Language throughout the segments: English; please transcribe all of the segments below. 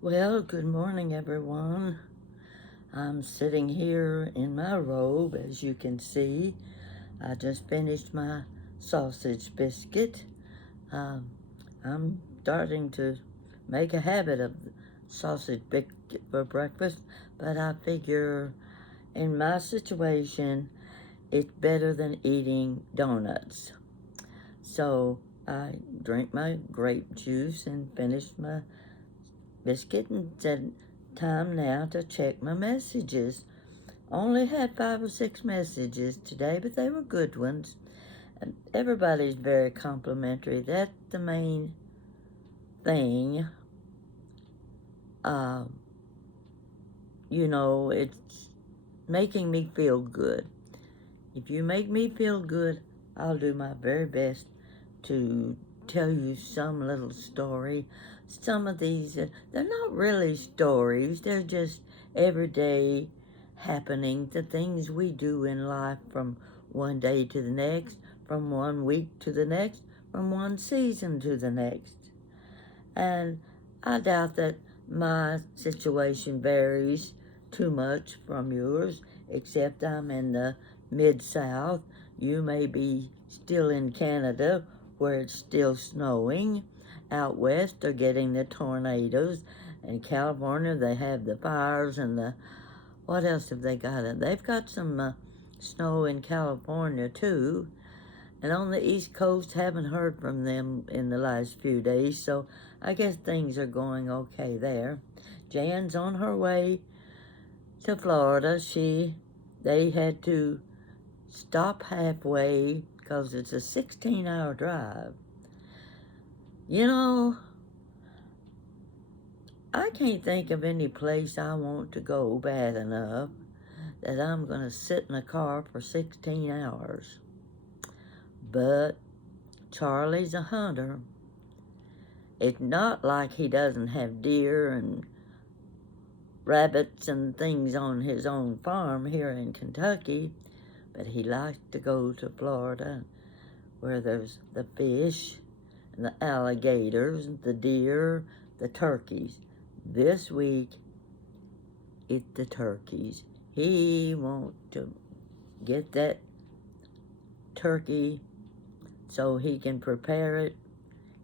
Well, good morning, everyone. I'm sitting here in my robe, as you can see. I just finished my sausage biscuit. Um, I'm starting to make a habit of sausage biscuit for breakfast, but I figure in my situation, it's better than eating donuts. So I drank my grape juice and finished my biscuit and said, time now to check my messages. Only had 5 or 6 messages today, but they were good ones. And everybody's very complimentary. That's the main thing. Uh, it's making me feel good. If you make me feel good, I'll do my very best to tell you some little story. Some of these, they're not really stories, they're just everyday happenings, the things we do in life from one day to the next, from one week to the next, from one season to the next. And I doubt that my situation varies too much from yours, except I'm in the Mid-South. You may be still in Canada where it's still snowing. Out west they're getting the tornadoes. In California they have the fires and what else have they got? They've got some snow in California too. And on the East Coast, haven't heard from them in the last few days, so I guess things are going okay there. Jan's on her way to Florida. They had to stop halfway because it's a 16-hour drive. You know, I can't think of any place I want to go bad enough that I'm going to sit in a car for 16 hours. But Charlie's a hunter. It's not like he doesn't have deer and rabbits and things on his own farm here in Kentucky, but he likes to go to Florida where there's the fish and the alligators, the deer, the turkeys. This week, it's the turkeys. He wants to get that turkey so he can prepare it,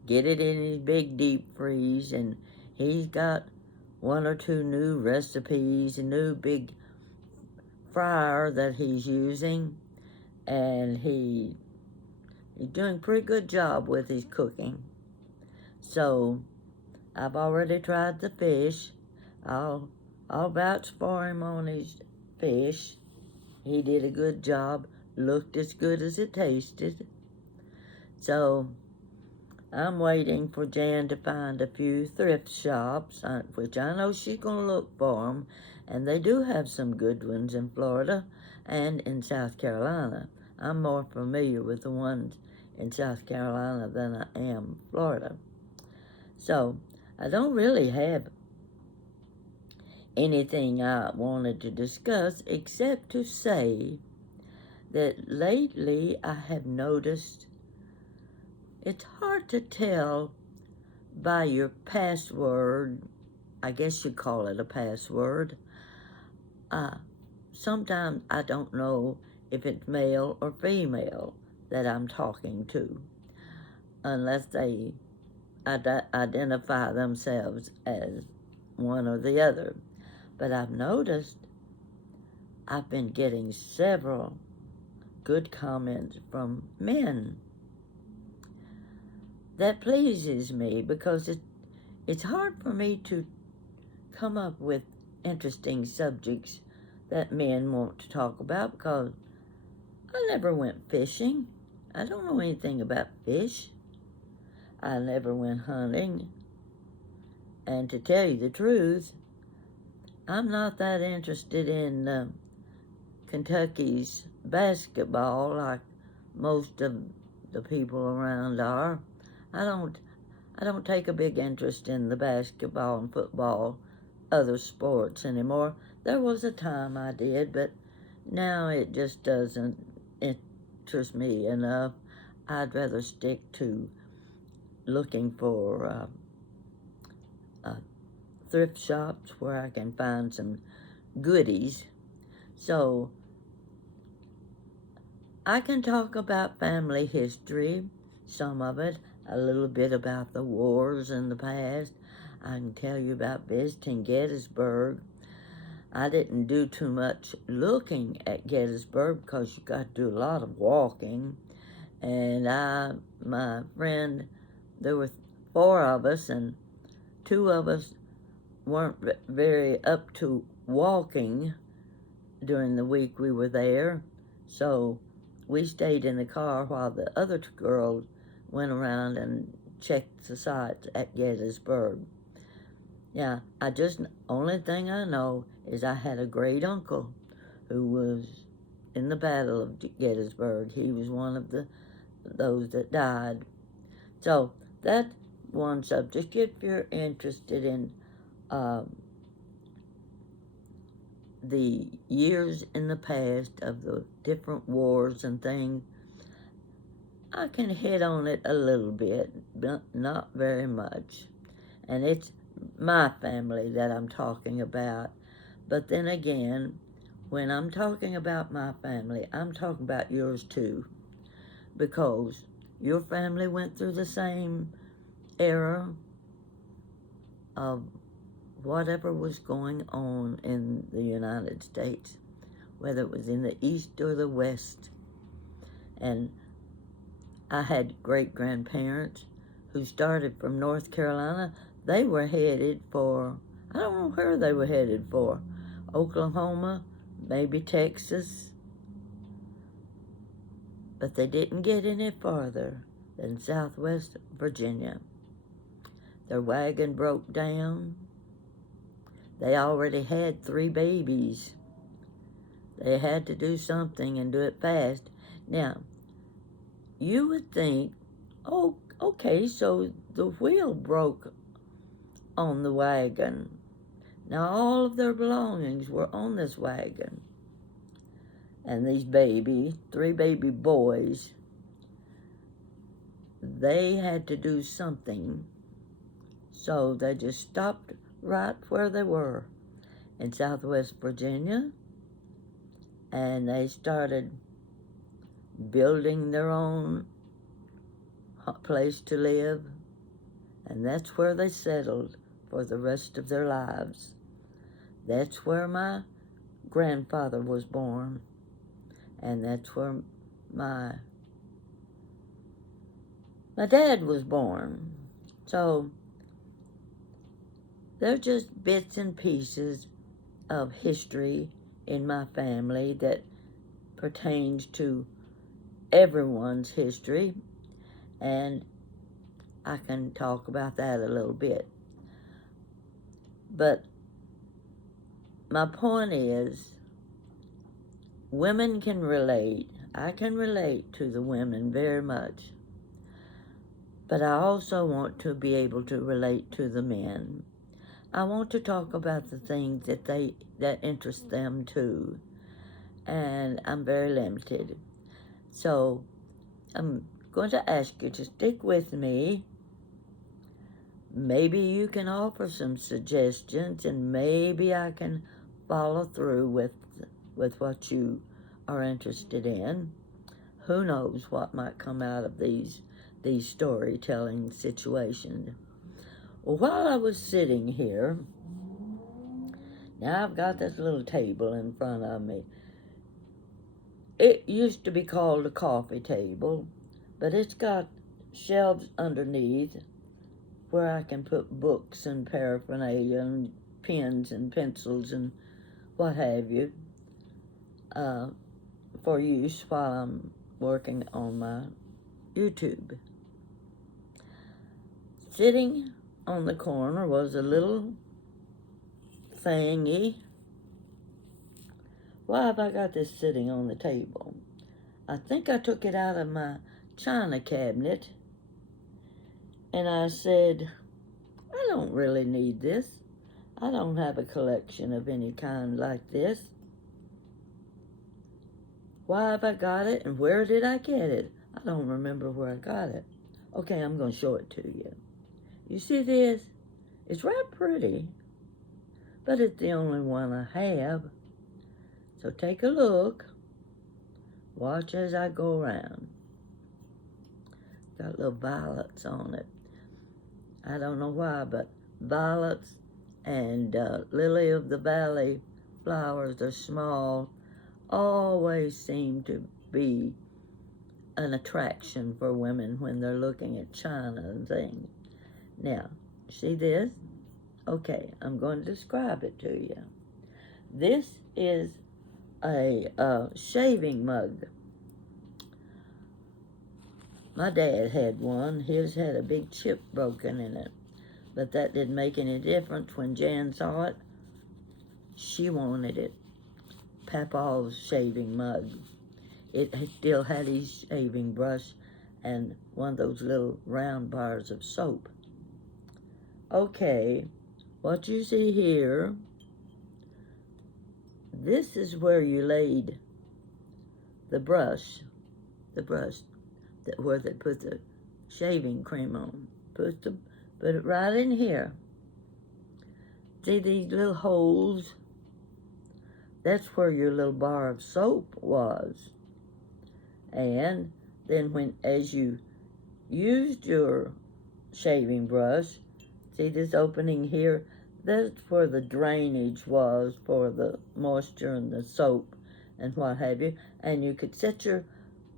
get it in his big deep freeze, and he's got 1 or 2 new recipes, a new big fryer that he's using, and he's doing a pretty good job with his cooking. So I've already tried the fish. I'll vouch for him on his fish. He did a good job, looked as good as it tasted. So I'm waiting for Jan to find a few thrift shops, which I know she's going to look for them, and they do have some good ones in Florida and in South Carolina. I'm more familiar with the ones in South Carolina than I am Florida. So I don't really have anything I wanted to discuss except to say that lately I have noticed it's hard to tell by your password. I guess you call it a password. Sometimes I don't know if it's male or female that I'm talking to, unless they identify themselves as one or the other. But I've noticed I've been getting several good comments from men. That pleases me because it's hard for me to come up with interesting subjects that men want to talk about because I never went fishing. I don't know anything about fish. I never went hunting. And to tell you the truth, I'm not that interested in Kentucky's basketball like most of the people around are. I don't take a big interest in the basketball and football, other sports anymore. There was a time I did, but now it just doesn't interest me enough. I'd rather stick to looking for thrift shops where I can find some goodies. So I can talk about family history, some of it, a little bit about the wars in the past. I can tell you about visiting Gettysburg. I didn't do too much looking at Gettysburg because you got to do a lot of walking. And my friend, there were 4 of us, and 2 of us weren't very up to walking during the week we were there. So we stayed in the car while the other 2 girls went around and checked the sites at Gettysburg. Yeah, only thing I know is I had a great uncle who was in the Battle of Gettysburg. He was one of those that died. So that's one subject. If you're interested in the years in the past of the different wars and things, I can hit on it a little bit, but not very much. And it's my family that I'm talking about. But then again, when I'm talking about my family, I'm talking about yours too, because your family went through the same era of whatever was going on in the United States, whether it was in the East or the West. And I had great-grandparents who started from North Carolina. They were headed for, I don't know where they were headed for, Oklahoma, maybe Texas, but they didn't get any farther than Southwest Virginia. Their wagon broke down. They already had 3 babies. They had to do something and do it fast. Now, you would think, oh, okay, so the wheel broke on the wagon. Now all of their belongings were on this wagon. And these 3 baby boys, they had to do something. So they just stopped right where they were in Southwest Virginia, and they started building their own place to live, and that's where they settled for the rest of their lives. That's where my grandfather was born, and that's where my dad was born. So they're just bits and pieces of history in my family that pertains to everyone's history, and I can talk about that a little bit. But my point is, women can relate. I can relate to the women very much. But I also want to be able to relate to the men. I want to talk about the things that interest them too. And I'm very limited. So I'm going to ask you to stick with me. Maybe you can offer some suggestions, and maybe I can follow through with what you are interested in. Who knows what might come out of these storytelling situations. Well, while I was sitting here, now I've got this little table in front of me. It used to be called a coffee table, but it's got shelves underneath where I can put books and paraphernalia and pens and pencils and what have you for use while I'm working on my YouTube. Sitting on the corner was a little thingy. Why have I got this sitting on the table? I think I took it out of my china cabinet, and I said, I don't really need this. I don't have a collection of any kind like this. Why have I got it, and where did I get it? I don't remember where I got it. Okay, I'm going to show it to you. You see this? It's right pretty. but it's the only one I have. So take a look. Watch as I go around. Got little violets on it. I don't know why, but violets and lily of the valley flowers are small, always seem to be an attraction for women when they're looking at china and things. Now, see this? Okay, I'm going to describe it to you. This is a shaving mug. My dad had one. His had a big chip broken in it. But that didn't make any difference. When Jan saw it, she wanted it. Papa's shaving mug. It still had his shaving brush and one of those little round bars of soap. Okay, what you see here, this is where you laid the brush, where they put the shaving cream on. Put it right in here. See these little holes? That's where your little bar of soap was. And then as you used your shaving brush, see this opening here? That's where the drainage was for the moisture and the soap and what have you. And you could set your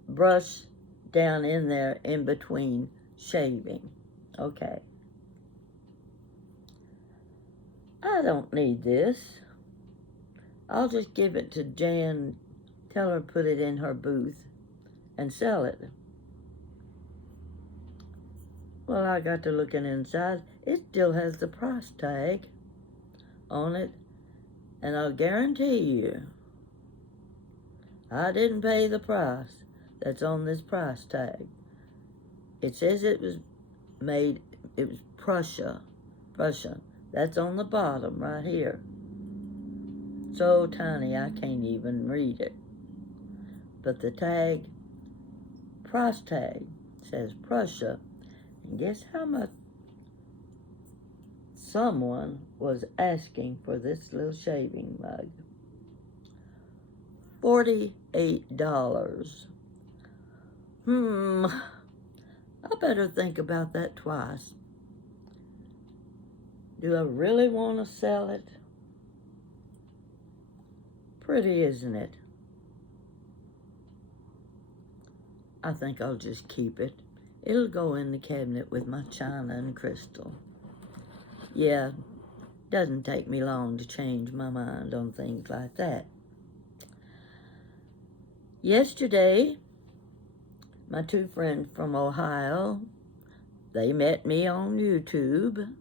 brush down in there in between shaving. Okay. I don't need this. I'll just give it to Jan, tell her to put it in her booth and sell it. Well, I got to looking inside. It still has the price tag on it, and I'll guarantee you, I didn't pay the price that's on this price tag. It says it was Prussia. That's on the bottom right here. So tiny I can't even read it. But the price tag, says Prussia. And guess how much someone was asking for this little shaving mug? $48. I better think about that twice. Do I really want to sell it? Pretty, isn't it? I think I'll just keep it. It'll go in the cabinet with my china and crystal. Yeah, doesn't take me long to change my mind on things like that. Yesterday, my two friends from Ohio, they met me on YouTube.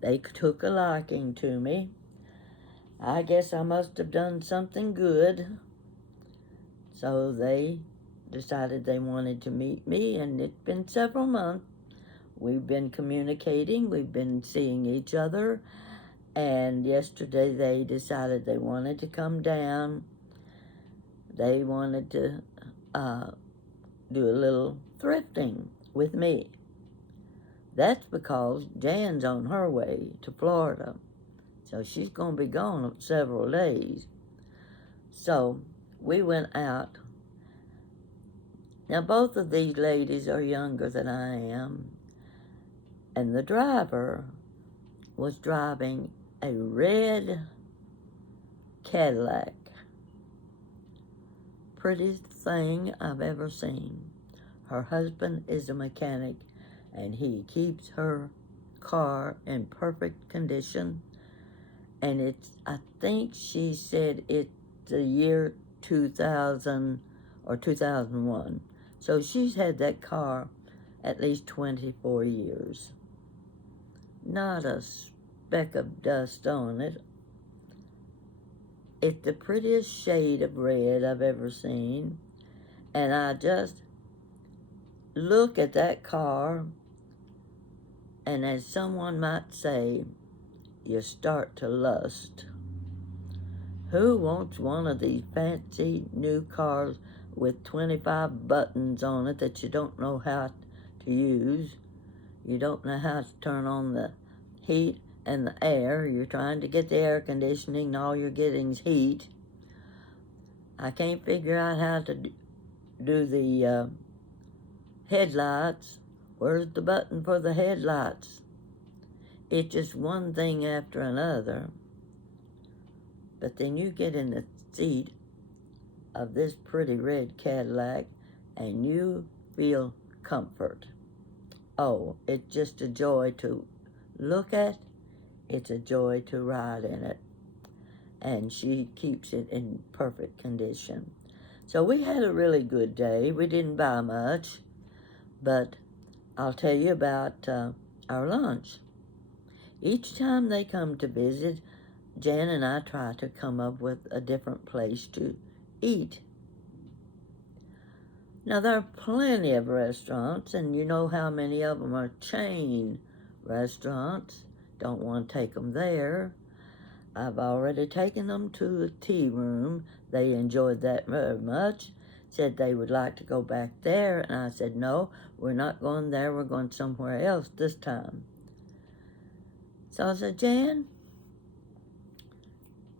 They took a liking to me. I guess I must have done something good. So they decided they wanted to meet me, and it's been several months. We've been communicating, we've been seeing each other, and yesterday they decided they wanted to come down. They wanted to do a little thrifting with me. That's because Jan's on her way to Florida. So she's going to be gone several days. So we went out. Now both of these ladies are younger than I am. And the driver was driving a red Cadillac. Prettiest thing I've ever seen. Her husband is a mechanic, and he keeps her car in perfect condition. And I think she said it's the year 2000 or 2001. So she's had that car at least 24 years. Not a speck of dust on it. It's the prettiest shade of red I've ever seen. And I just look at that car, and as someone might say, you start to lust. Who wants one of these fancy new cars with 25 buttons on it that you don't know how to use? You don't know how to turn on the heat and the air. You're trying to get the air conditioning, and all you're getting is heat. I can't figure out how to do the headlights. Where's the button for the headlights? It's just one thing after another. But then you get in the seat of this pretty red Cadillac and you feel comfort. Oh, it's just a joy to look at. It's a joy to ride in it. And she keeps it in perfect condition. So we had a really good day. We didn't buy much, but I'll tell you about our lunch. Each time they come to visit, Jan and I try to come up with a different place to eat. Now, there are plenty of restaurants, and you know how many of them are chain restaurants. Don't want to take them there. I've already taken them to a tea room. They enjoyed that very much, said they would like to go back there, and I said, no, we're not going there. We're going somewhere else this time. So I said, Jan,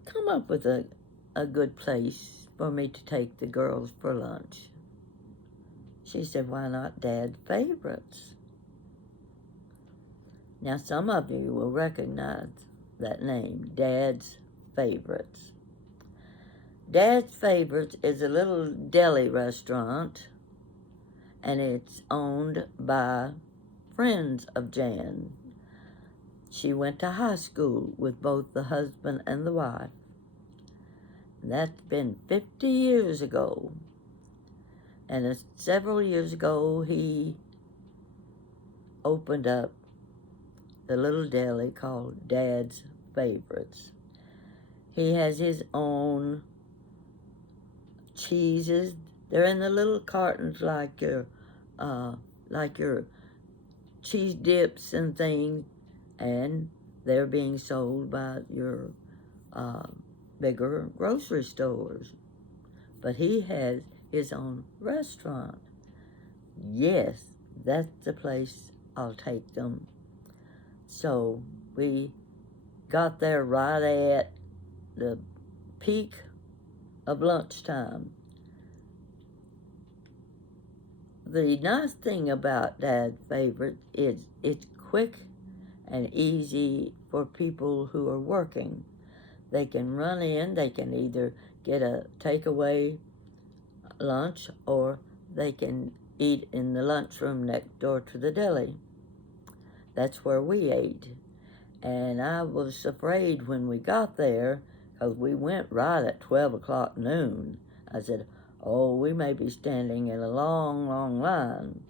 come up with a good place for me to take the girls for lunch. She said, why not Dad's Favorites? Now, some of you will recognize that name, Dad's Favorites. Dad's Favorites is a little deli restaurant, and it's owned by friends of Jan. She went to high school with both the husband and the wife. That's been 50 years ago. And several years ago, he opened up the little deli called Dad's Favorites. He has his own cheeses. They're in the little cartons like your cheese dips and things, and they're being sold by your bigger grocery stores. But he has his own restaurant. Yes, that's the place I'll take them. So we got there right at the peak of lunchtime. The nice thing about Dad's Favorite is it's quick and easy for people who are working. They can run in, they can either get a takeaway lunch or they can eat in the lunchroom next door to the deli. That's where we ate. And I was afraid when we got there, because we went right at 12 o'clock noon. I said, oh, we may be standing in a long, long line.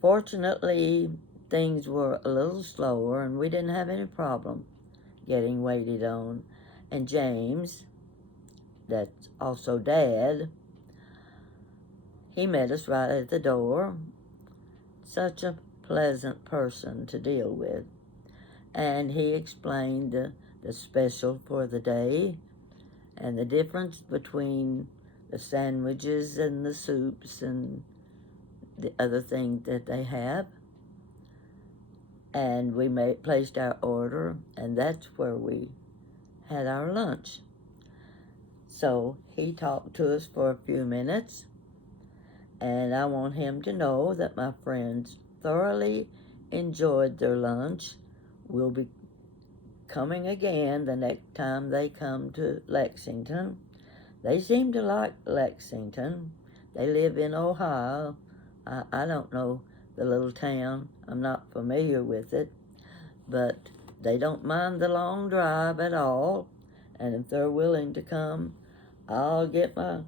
Fortunately, things were a little slower and we didn't have any problem getting waited on. And James, that's also Dad, he met us right at the door. Such a pleasant person to deal with. And he explained the special for the day and the difference between the sandwiches and the soups and the other things that they have. And we placed our order, and that's where we had our lunch. So he talked to us for a few minutes, and I want him to know that my friends thoroughly enjoyed their lunch. We'll be coming again the next time they come to Lexington. They seem to like Lexington. They live in Ohio. I don't know the little town. I'm not familiar with it. But they don't mind the long drive at all. And if they're willing to come, I'll get my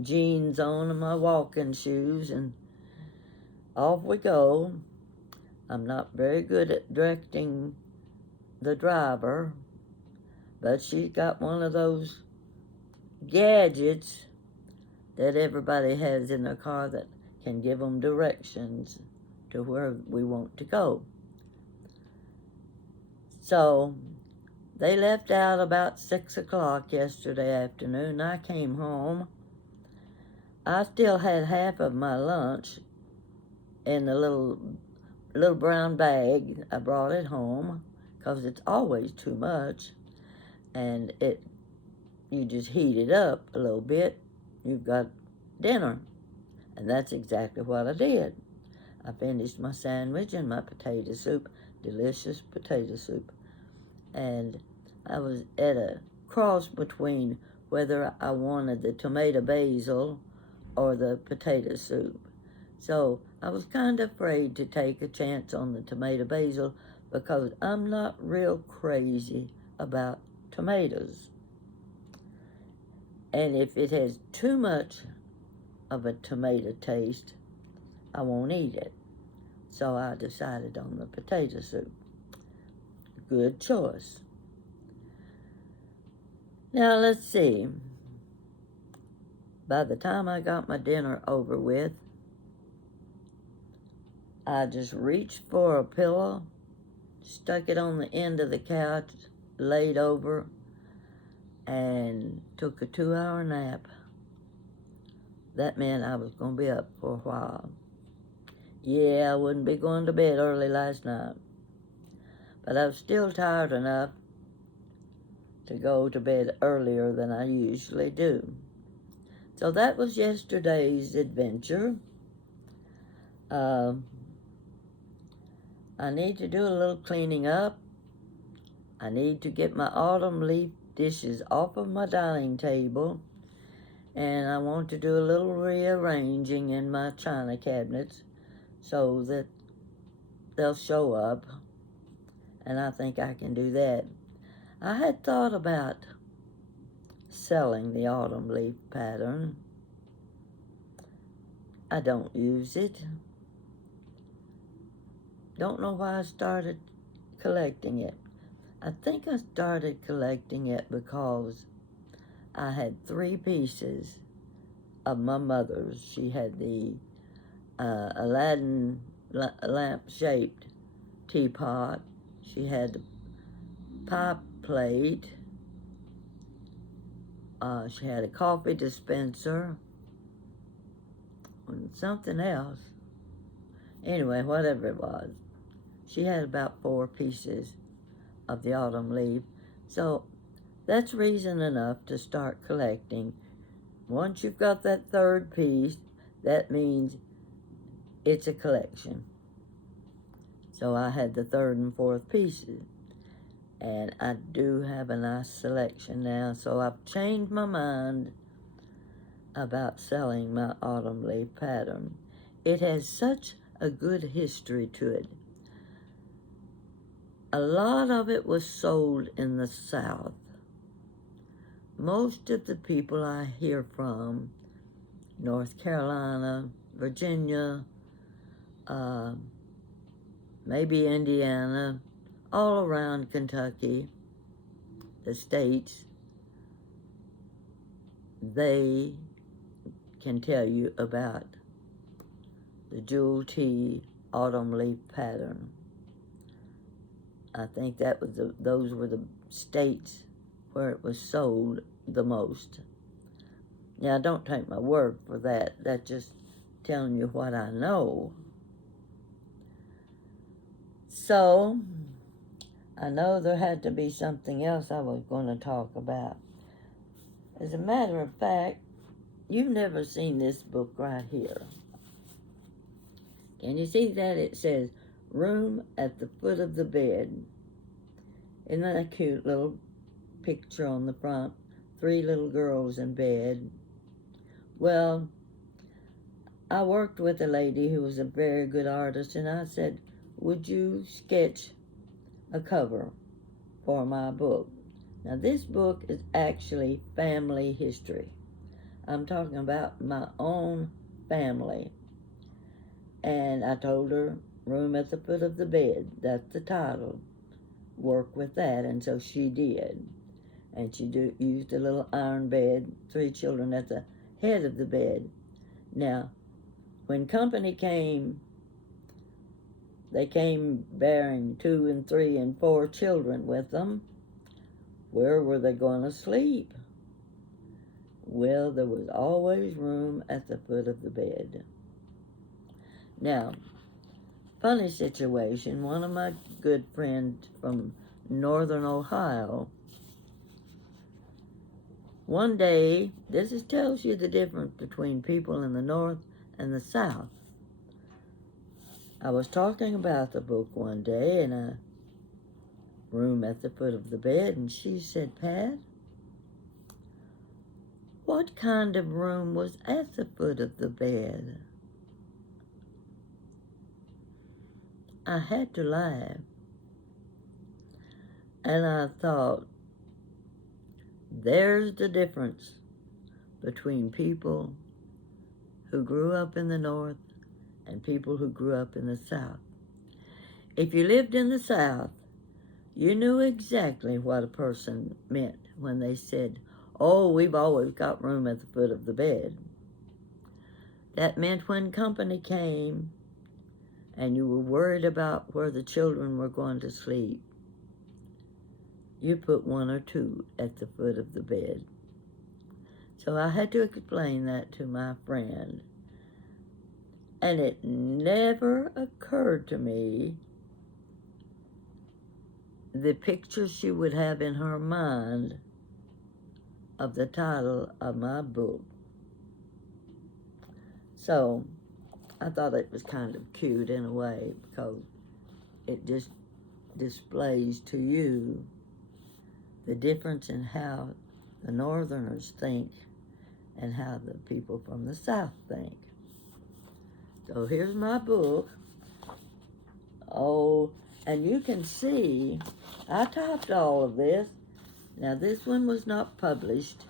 jeans on and my walking shoes and off we go. I'm not very good at directing the driver, but she's got one of those gadgets that everybody has in their car that can give them directions to where we want to go. So they left out about 6 o'clock yesterday afternoon. I came home. I still had half of my lunch in the little brown bag. I brought it home because it's always too much, and you just heat it up a little bit, you've got dinner. And that's exactly what I did. I finished my sandwich and my potato soup, delicious potato soup. And I was at a cross between whether I wanted the tomato basil or the potato soup. So I was kind of afraid to take a chance on the tomato basil because I'm not real crazy about tomatoes. And if it has too much of a tomato taste, I won't eat it. So I decided on the potato soup. Good choice. Now let's see. By the time I got my dinner over with, I just reached for a pillow, stuck it on the end of the couch, laid over, and took a 2-hour nap. That meant I was going to be up for a while. Yeah, I wouldn't be going to bed early last night, but I was still tired enough to go to bed earlier than I usually do. So that was yesterday's adventure. I need to do a little cleaning up. I need to get my autumn leaf dishes off of my dining table, and I want to do a little rearranging in my china cabinets so that they'll show up, and I think I can do that. I had thought about selling the autumn leaf pattern. I don't use it. Don't know why I started collecting it. I think I started collecting it because I had 3 pieces of my mother's. She had the Aladdin lamp-shaped teapot. She had the pie plate. She had a coffee dispenser and something else. Anyway, whatever it was. She had about 4 pieces of the autumn leaf. So that's reason enough to start collecting. Once you've got that 3rd piece, that means it's a collection. So I had the 3rd and 4th pieces. And I do have a nice selection now. So I've changed my mind about selling my autumn leaf pattern. It has such a good history to it. A lot of it was sold in the South. Most of the people I hear from, North Carolina, Virginia, maybe Indiana, all around Kentucky, the states, they can tell you about the Jewel Tea autumn leaf pattern. I think that was those were the states where it was sold the most. Now, don't take my word for that. That's just telling you what I know. So, I know there had to be something else I was going to talk about. As a matter of fact, you've never seen this book right here. Can you see that? It says, Room at the Foot of the Bed. Isn't that a cute little picture on the front? 3 little girls in bed. Well, I worked with a lady who was a very good artist, and I said, would you sketch a cover for my book? Now, this book is actually family history. I'm talking about my own family. And I told her, Room at the Foot of the Bed. That's the title. Work with that. And so she did. And she used a little iron bed, 3 children at the head of the bed. Now, when company came, they came bearing 2 and 3 and 4 children with them. Where were they going to sleep? Well, there was always room at the foot of the bed. Now, funny situation, one of my good friends from northern Ohio. One day, tells you the difference between people in the North and the South. I was talking about the book one day in a room at the foot of the bed, and she said, "Pat, what kind of room was at the foot of the bed?" I had to laugh, and I thought, there's the difference between people who grew up in the North and people who grew up in the South. If you lived in the South, you knew exactly what a person meant when they said, "Oh, we've always got room at the foot of the bed." That meant when company came and you were worried about where the children were going to sleep, you put one or two at the foot of the bed. So I had to explain that to my friend. And it never occurred to me the picture she would have in her mind of the title of my book. So I thought it was kind of cute in a way, because it just displays to you the difference in how the Northerners think and how the people from the South think. So here's my book. Oh, and you can see I typed all of this. Now, this one was not published.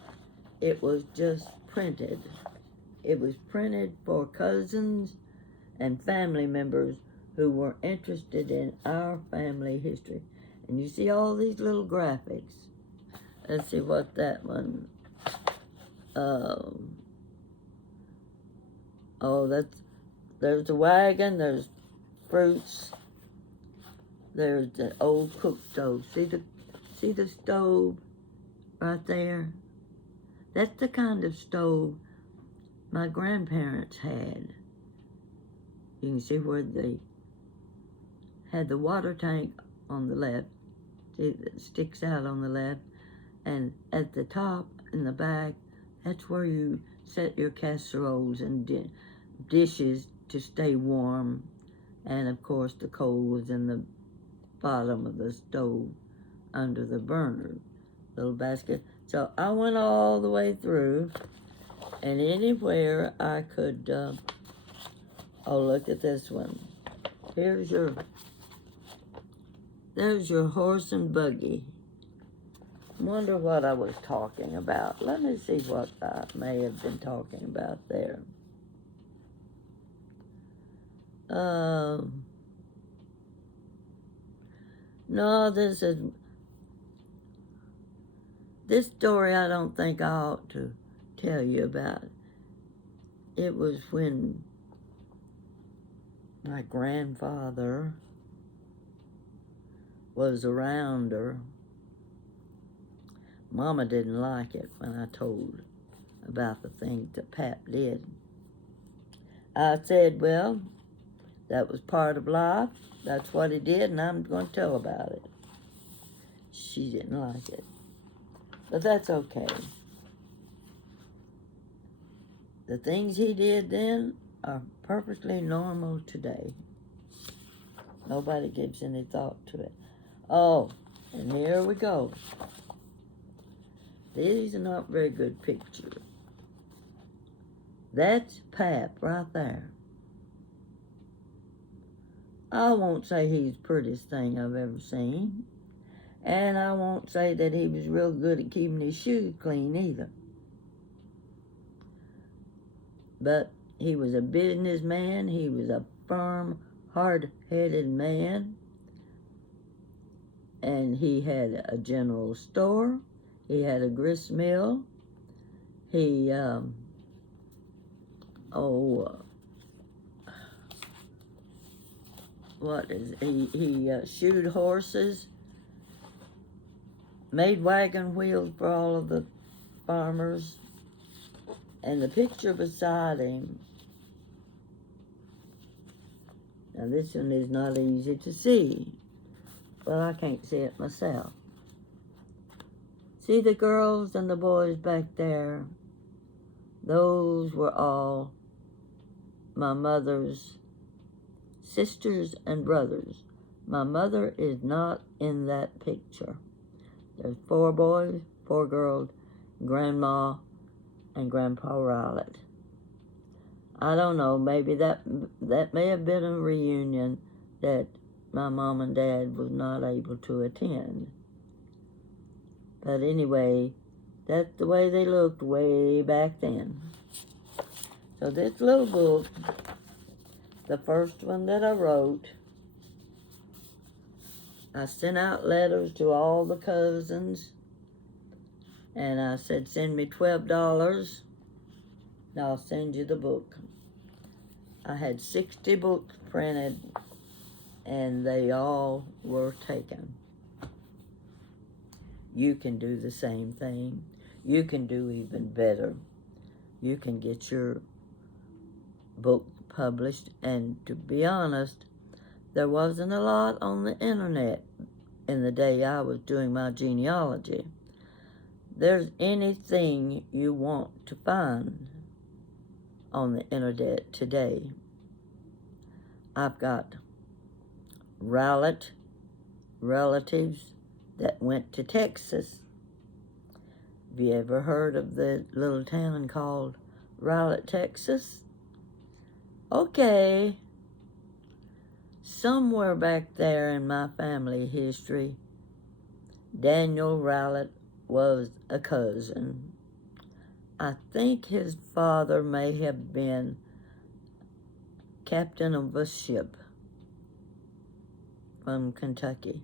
It was just printed. It was printed for cousins and family members who were interested in our family history. And you see all these little graphics. Let's see what that one, oh, there's a wagon, there's fruits, there's the old cook stove. See the stove right there? That's the kind of stove my grandparents had. You can see where they had the water tank on the left. See, it sticks out on the left. And at the top, in the back, that's where you set your casseroles and dishes to stay warm. And of course, the coal was in the bottom of the stove under the burner, little basket. So I went all the way through, and anywhere I could, oh, look at this one. There's your horse and buggy. Wonder what I was talking about. Let me see what I may have been talking about there. No, this story I don't think I ought to tell you about. It was when my grandfather was around her. Mama didn't like it when I told about the things that Pap did. I said, well, that was part of life. That's what he did, and I'm going to tell about it. She didn't like it. But that's okay. The things he did then are perfectly normal today. Nobody gives any thought to it. Oh, and here we go. These are not very good pictures. That's Pap right there. I won't say he's the prettiest thing I've ever seen. And I won't say that he was real good at keeping his shoes clean either. But he was a businessman. He was a firm, hard-headed man. And he had a general store. He had a grist mill. He, he shoed horses, made wagon wheels for all of the farmers. And the picture beside him, now this one is not easy to see, but I can't see it myself. See the girls and the boys back there? Those were all my mother's sisters and brothers. My mother is not in that picture. There's 4 boys, 4 girls, Grandma and Grandpa Rowlett. I don't know, maybe that may have been a reunion that my mom and dad was not able to attend. But anyway, that's the way they looked way back then. So this little book, the first one that I wrote, I sent out letters to all the cousins, and I said, send me $12, and I'll send you the book. I had 60 books printed, and they all were taken. You can do the same thing. You can do even better. You can get your book published, and to be honest, there wasn't a lot on the internet in the day I was doing my genealogy. There's anything you want to find on the internet today. I've got Rowlett relatives that went to Texas. Have you ever heard of the little town called Rowlett, Texas? Okay. Somewhere back there in my family history, Daniel Rowlett was a cousin. I think his father may have been captain of a ship from Kentucky.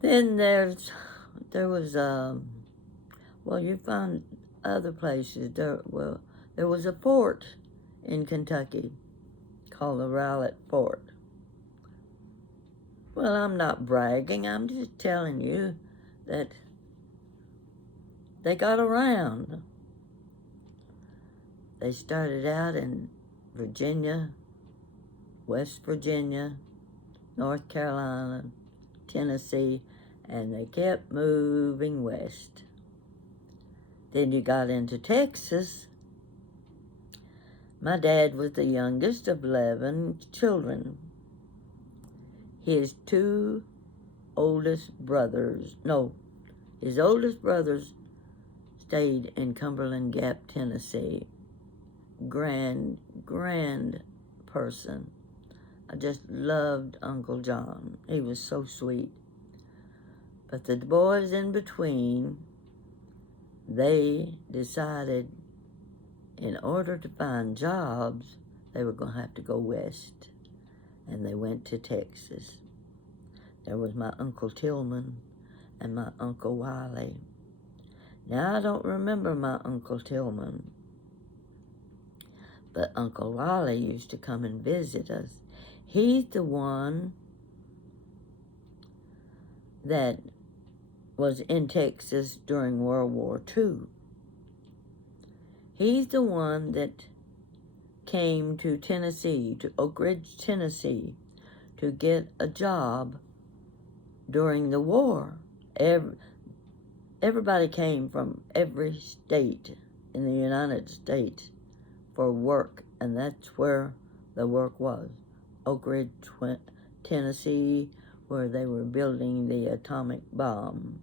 Then there was you find other places. There was a fort in Kentucky called the Rowlett Fort. Well, I'm not bragging. I'm just telling you that they got around. They started out in Virginia, West Virginia, North Carolina, Tennessee, and they kept moving west. Then you got into Texas. My dad was the youngest of 11 children. His oldest brothers stayed in Cumberland Gap, Tennessee. Grand person. I just loved Uncle John. He was so sweet. But the boys in between, they decided in order to find jobs, they were going to have to go west. And they went to Texas. There was my Uncle Tillman and my Uncle Wiley. Now, I don't remember my Uncle Tillman, but Uncle Wiley used to come and visit us. He's the one that was in Texas during World War II. He's the one that came to Tennessee, to Oak Ridge, Tennessee, to get a job during the war. Everybody came from every state in the United States for work, and that's where the work was. Oak Ridge, Tennessee, where they were building the atomic bomb.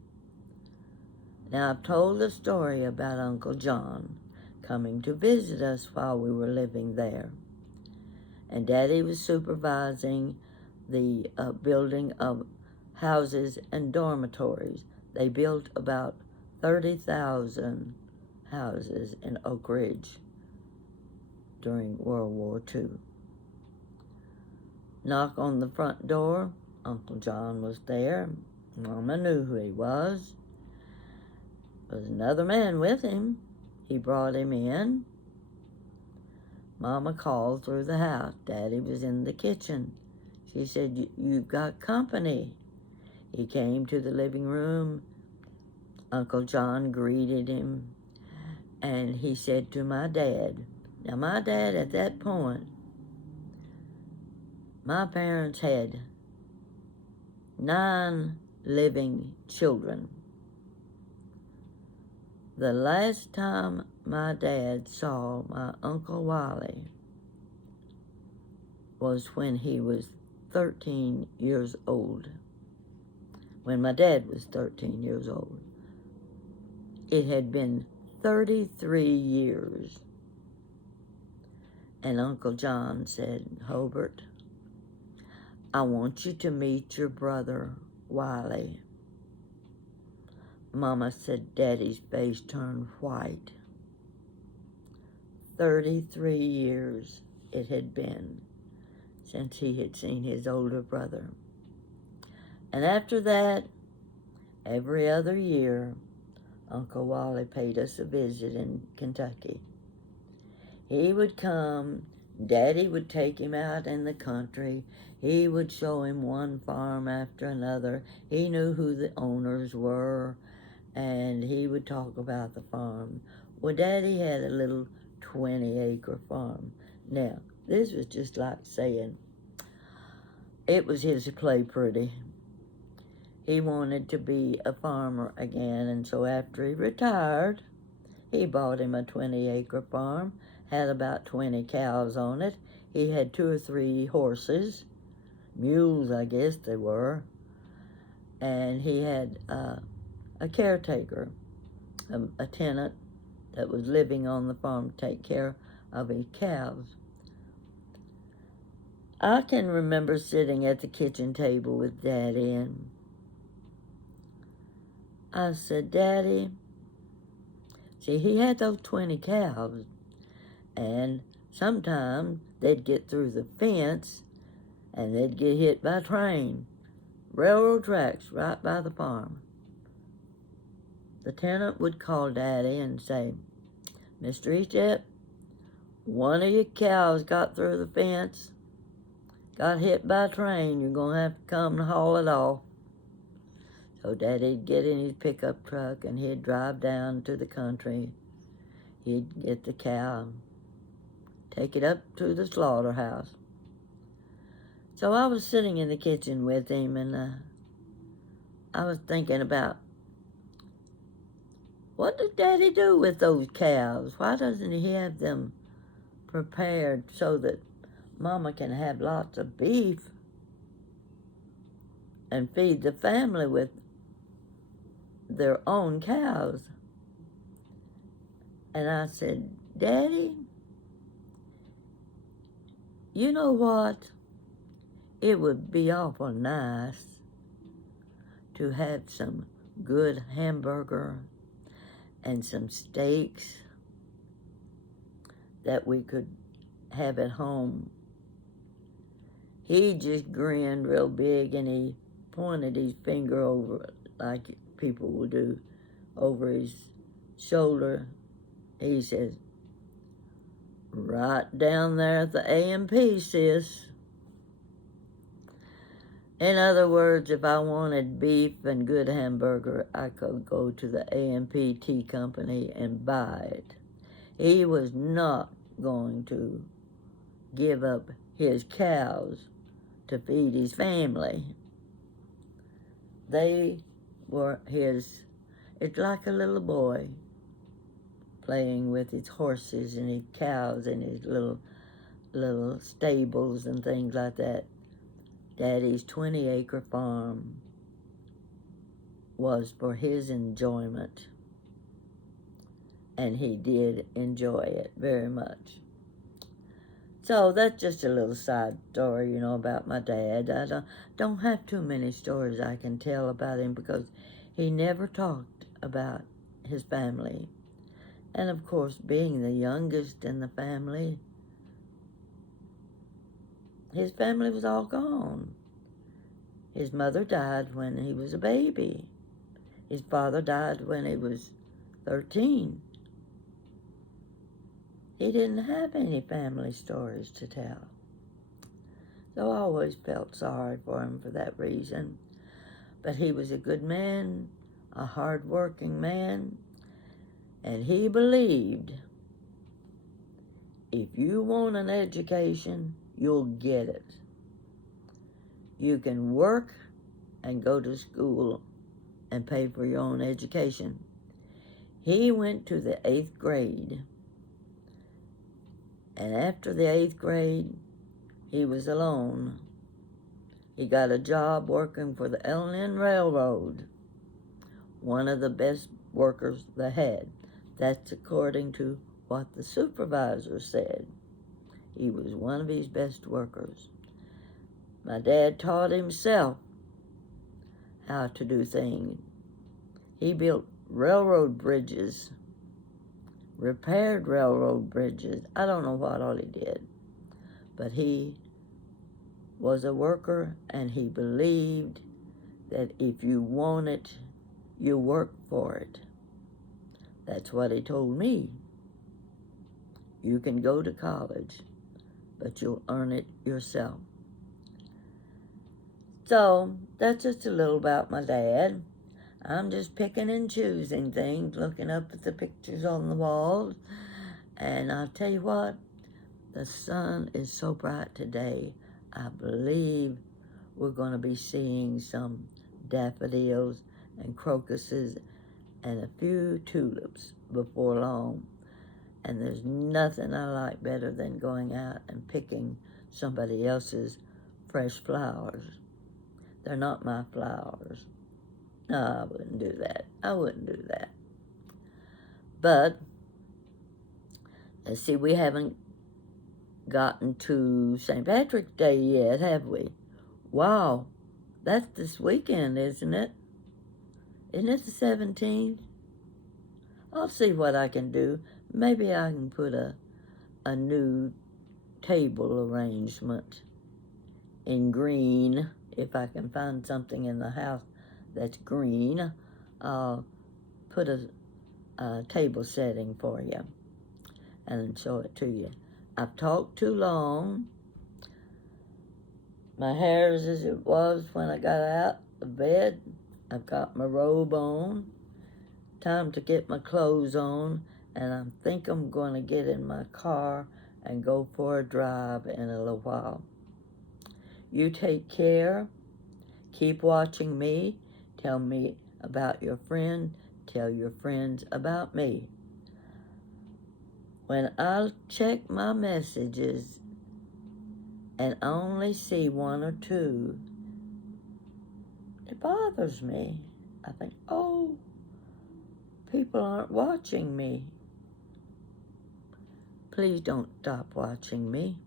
Now, I've told the story about Uncle John coming to visit us while we were living there. And Daddy was supervising the building of houses and dormitories. They built about 30,000 houses in Oak Ridge during World War II. Knock on the front door. Uncle John was there. Mama knew who he was. There was another man with him. He brought him in. Mama called through the house. Daddy was in the kitchen. She said, "You've got company." He came to the living room. Uncle John greeted him, and he said to my dad, now my dad at that point, my parents had 9 living children. The last time my dad saw my Uncle Wiley was when he was 13 years old. When my dad was 13 years old. It had been 33 years. And Uncle John said, Hobart, I want you to meet your brother, Wiley. Mama said Daddy's face turned white. 33 years it had been since he had seen his older brother. And after that, every other year, Uncle Wally paid us a visit in Kentucky. He would come, Daddy would take him out in the country. He would show him one farm after another. He knew who the owners were, and he would talk about the farm. Well, Daddy had a little 20-acre farm. Now, this was just like saying it was his to play pretty. He wanted to be a farmer again, and so after he retired, he bought him a 20-acre farm, had about 20 cows on it. He had 2 or 3 horses, mules I guess they were, and he had a caretaker, a tenant that was living on the farm to take care of his cows. I can remember sitting at the kitchen table with Daddy, and I said, Daddy, see, he had those 20 cows, and sometimes they'd get through the fence and they'd get hit by a train. Railroad tracks right by the farm. The tenant would call Daddy and say, Mr. Egypt, one of your cows got through the fence, got hit by a train. You're going to have to come and haul it off. So Daddy'd get in his pickup truck and he'd drive down to the country. He'd get the cow, take it up to the slaughterhouse. So I was sitting in the kitchen with him, and I was thinking about, what does Daddy do with those cows? Why doesn't he have them prepared so that Mama can have lots of beef and feed the family with their own cows? And I said, Daddy, you know what? It would be awful nice to have some good hamburger and some steaks that we could have at home. He just grinned real big and he pointed his finger over like people will do over his shoulder. He says, right down there at the A&P, sis. In other words, if I wanted beef and good hamburger, I could go to the A&P Tea Company and buy it. He was not going to give up his cows to feed his family. They were his. It's like a little boy playing with his horses and his cows and his little stables and things like that. Daddy's 20-acre farm was for his enjoyment, and he did enjoy it very much. So that's just a little side story, about my dad. I don't have too many stories I can tell about him because he never talked about his family. And of course, being the youngest in the family, his family was all gone. His mother died when he was a baby. His father died when he was 13. He didn't have any family stories to tell. So I always felt sorry for him for that reason. But he was a good man, a hard-working man, and he believed if you want an education, you'll get it. You can work and go to school and pay for your own education. He went to the 8th grade, and after the 8th grade, he was alone. He got a job working for the L&N Railroad, one of the best workers they had. That's according to what the supervisor said. He was one of his best workers. My dad taught himself how to do things. He built railroad bridges, repaired railroad bridges. I don't know what all he did, but he was a worker, and he believed that if you want it, you work for it. That's what he told me. You can go to college, but you'll earn it yourself. So that's just a little about my dad. I'm just picking and choosing things, looking up at the pictures on the walls. And I'll tell you what, the sun is so bright today. I believe we're going to be seeing some daffodils and crocuses and a few tulips before long. And there's nothing I like better than going out and picking somebody else's fresh flowers. They're not my flowers. No, I wouldn't do that. I wouldn't do that. But, let's see, we haven't gotten to St. Patrick's Day yet, have we? Wow, that's this weekend, isn't it? Isn't it the 17th? I'll see what I can do. Maybe I can put a new table arrangement in green. If I can find something in the house that's green, I'll put a table setting for you and show it to you. I've talked too long. My hair is as it was when I got out of bed. I've got my robe on. Time to get my clothes on, and I think I'm going to get in my car and go for a drive in a little while. You take care. Keep watching me. Tell me about your friend. Tell your friends about me. When I check my messages and only see one or two, it bothers me. I think, oh, people aren't watching me. Please don't stop watching me.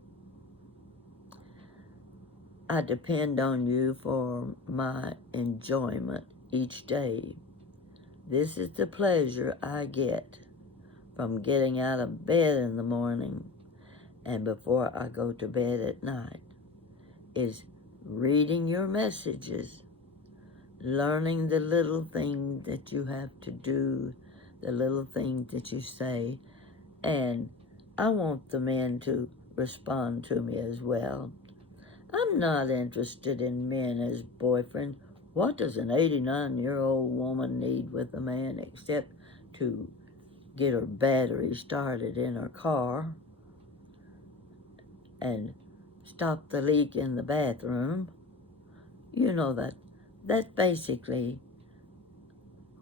I depend on you for my enjoyment each day. This is the pleasure I get from getting out of bed in the morning and before I go to bed at night, is reading your messages, learning the little things that you have to do, the little things that you say, and I want the men to respond to me as well. I'm not interested in men as boyfriends. What does an 89-year-old woman need with a man except to get her battery started in her car and stop the leak in the bathroom? You know that's basically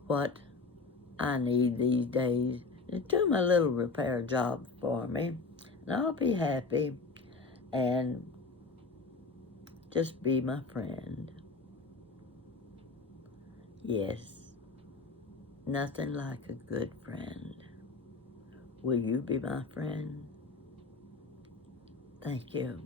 what I need these days. Do my little repair job for me, and I'll be happy, and just be my friend. Yes, nothing like a good friend. Will you be my friend? Thank you.